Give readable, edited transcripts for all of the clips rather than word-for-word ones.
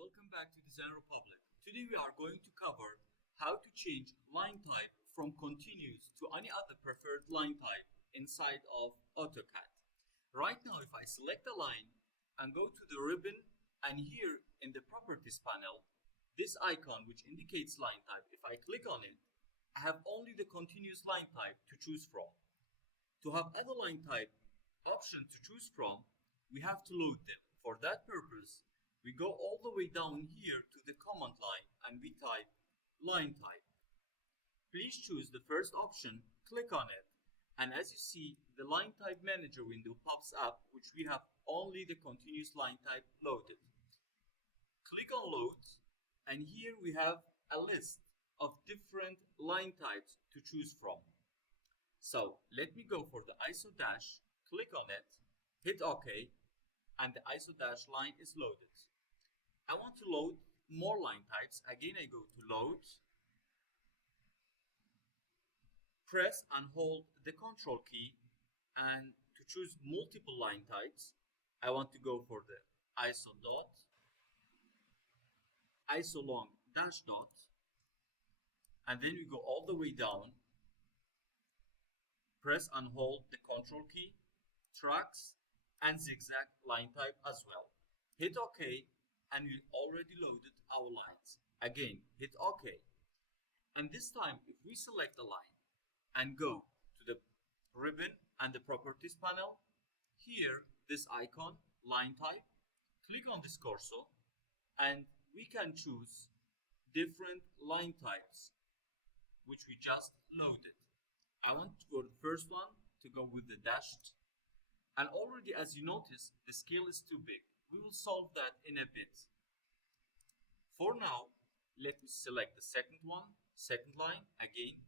welcome back to Design Republic. Today we are going to cover how to change line type from continuous to any other preferred line type inside of AutoCAD. Right now, if I select a line and go to the ribbon, and here in the properties panel, this icon which indicates line type, if I click on it, I have only the continuous line type to choose from. To have other line type options to choose from, we have to load them. For that purpose, we go all the way down here to the command line and we type line type. Please choose the first option, click on it, and as you see, the line type manager window pops up, which we have only the continuous line type loaded. Click on load, and here we have a list of different line types to choose from. So let me go for the ISO dash, click on it, hit OK, and the ISO dash line is loaded. I want to load more line types. Again, I go to load, press and hold the control key, and to choose multiple line types, I want to go for the ISO dot, ISO long dash dot, and then we go all the way down, press and hold the control key, tracks, and zigzag line type as well. Hit OK, and we already loaded our lines. Again, hit OK. And this time, if we select a line and go to the ribbon and the properties panel, here, this icon, line type, click on this cursor, and we can choose different line types, which we just loaded. I want for the first one to go with the dashed. And already, as you notice, the scale is too big. We will solve that in a bit. For now, let me select the second one, second line. Again,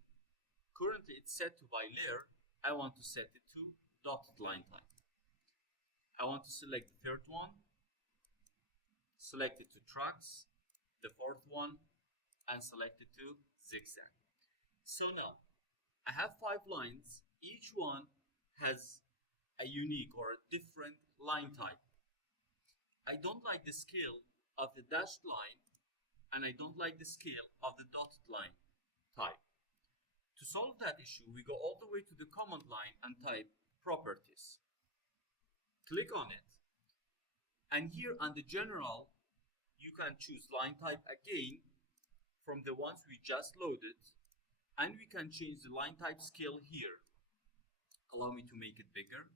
currently it's set to by layer. I want to set it to dotted line type. I want to select the third one, select it to tracks, the fourth one, and select it to zigzag. So now, I have 5 lines. Each one has a unique or a different line type. I don't like the scale of the dashed line, and I don't like the scale of the dotted line type. To solve that issue, we go all the way to the command line and type properties. Click on it, and here under general, you can choose line type again from the ones we just loaded, and we can change the line type scale here. Allow me to make it bigger.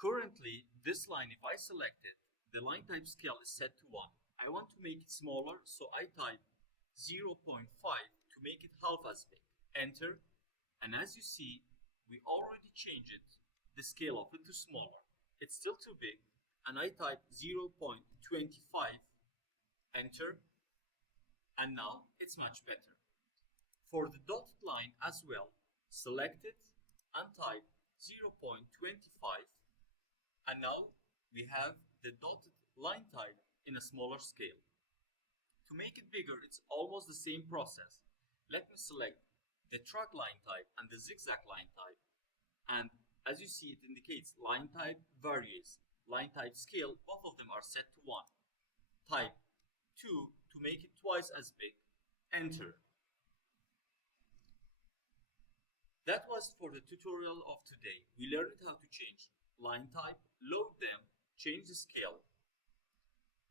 Currently, this line, if I select it, the line type scale is set to 1. I want to make it smaller, so I type 0.5 to make it half as big. Enter, and as you see, we already changed it, the scale of it to smaller. It's still too big, and I type 0.25, enter, and now it's much better. For the dotted line as well, select it and type 0.25, and now we have the dotted line type in a smaller scale. To make it bigger, it's almost the same process. Let me select the track line type and the zigzag line type, and as you see, it indicates line type varies. Line type scale, both of them are set to 1. Type 2 to make it twice as big. Enter. That was for the tutorial of today. We learned how to change line type, load them, change the scale.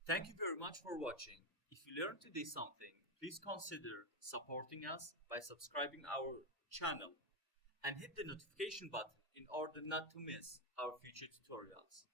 Thank you very much for watching. If you learned today something, please consider supporting us by subscribing our channel and hit the notification button in order not to miss our future tutorials.